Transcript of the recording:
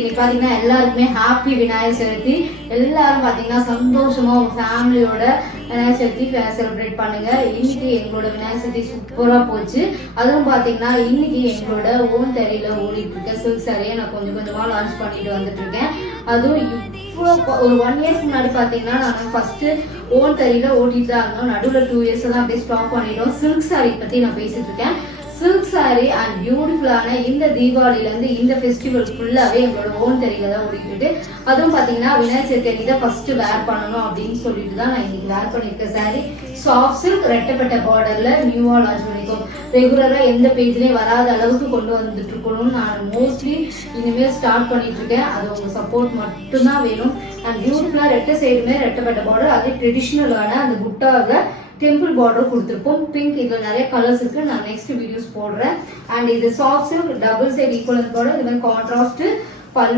இன்னைக்கு பாத்தீங்கன்னா எல்லாருக்குமே ஹாப்பி விநாயகர் சதுர்த்தி. எல்லாரும் பாத்தீங்கன்னா சந்தோஷமா உங்க ஃபேமிலியோட விநாயகர் சதுர்த்தி செலிப்ரேட் பண்ணுங்க. இன்னைக்கு எங்களோட விநாயகர் சதுர்த்தி சூப்பரா போச்சு. அதுவும் பாத்தீங்கன்னா இன்னைக்கு எங்களோட ஓன் தரையில ஓடிட்டு இருக்க சில்க் சாரியை நான் கொஞ்சம் கொஞ்சமா லான்ச் பண்ணிட்டு வந்துட்டு இருக்கேன். அதுவும் இவ்வளோ ஒரு 1 இயர்ஸ் முன்னாடி பாத்தீங்கன்னா நான் ஃபர்ஸ்ட் ஓன் தரையில ஓட்டிட்டு தான் இருந்தோம். நடுவில் 2 இயர்ஸ் தான் அப்படியே ஸ்டாப் பண்ணிட்டோம். சில்க் சாரி பத்தி நான் பேசிட்டு இருக்கேன். சில்க் சாரி அண்ட் பியூட்டிஃபுல்லான இந்த தீபாவளியில இருந்து இந்த ஃபெஸ்டிவல் ஃபுல்லாவே எங்களோட ஓன் தெரியல தான் ஓடிக்கிட்டு. அதுவும் பாத்தீங்கன்னா விநாயகர் சதுர்த்தி தான் ஃபர்ஸ்ட் வேர் பண்ணணும் அப்படின்னு சொல்லிட்டு தான் நான் இன்னைக்கு வேர் பண்ணிருக்கேன். சாரி சாஃப்ட் சில்க் ரெட்டப்பட்ட பார்டர்ல நியூவா லான்ச் பண்ணிருக்கோம். ரெகுலரா எந்த பேஜ்லயும் வராத அளவுக்கு கொண்டு வந்துட்டு இருக்கணும்னு நான் மோஸ்ட்லி இனிமேல் ஸ்டார்ட் பண்ணிட்டு இருக்கேன். அது உங்க சப்போர்ட் மட்டும்தான் வேணும். அண்ட் பியூட்டிஃபுல்லா ரெட்ட சைடுமே ரெட்டப்பட்ட பார்டர், அதே ட்ரெடிஷ்னலான அந்த புட்டாக டெம்பிள் பார்டர் கொடுத்துருப்போம். பிங்க் இதுல நிறைய கலர்ஸ் இருக்கு. நான் நெக்ஸ்ட் வீடியோஸ் போடுறேன். அண்ட் இது soft silk double side equal border, இது மாதிரி கான்ட்ராஸ்ட்